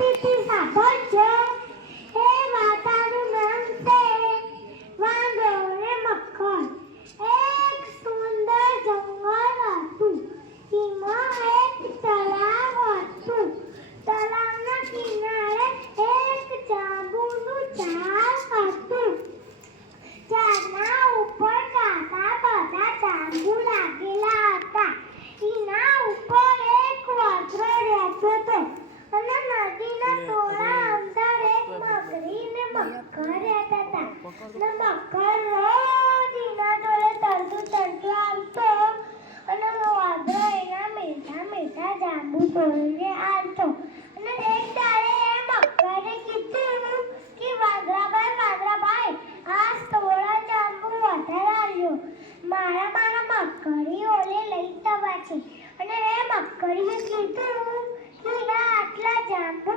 અતિથિ સાંભળજો. એ માતાનું નામ છે વાંદરો ને મક્ખર. એક સુંદર જંગલ હતું. એમાં એક તળાવ હતું. તળાવના કિનારે એક જાંબુનું ઝાડ હતું. ઝાડના ઉપર કાકા બધા જાંબુ લાગેલા હતા. એના ઉપર એક વાંદરો રહેતો હતો અને નદીના થોડા અંદર એક મગરી ને મક્કર રહેતા હતા. ને મક્કર રોજ એના જોડે તરતું આવતો અને વાંદરો એના મીઠા મીઠા જાંબુ તોડીને આવતો. અને એક દાડે એ મક્કરે કીધું કે વાંદરાભાઈ આ થોડા જાંબુ વધારે આવ્યો. મારા મક્કરી ઓલે લઈ જવા છે. અને એ મક્કરીએ કીધું કે આટલા જાંબુ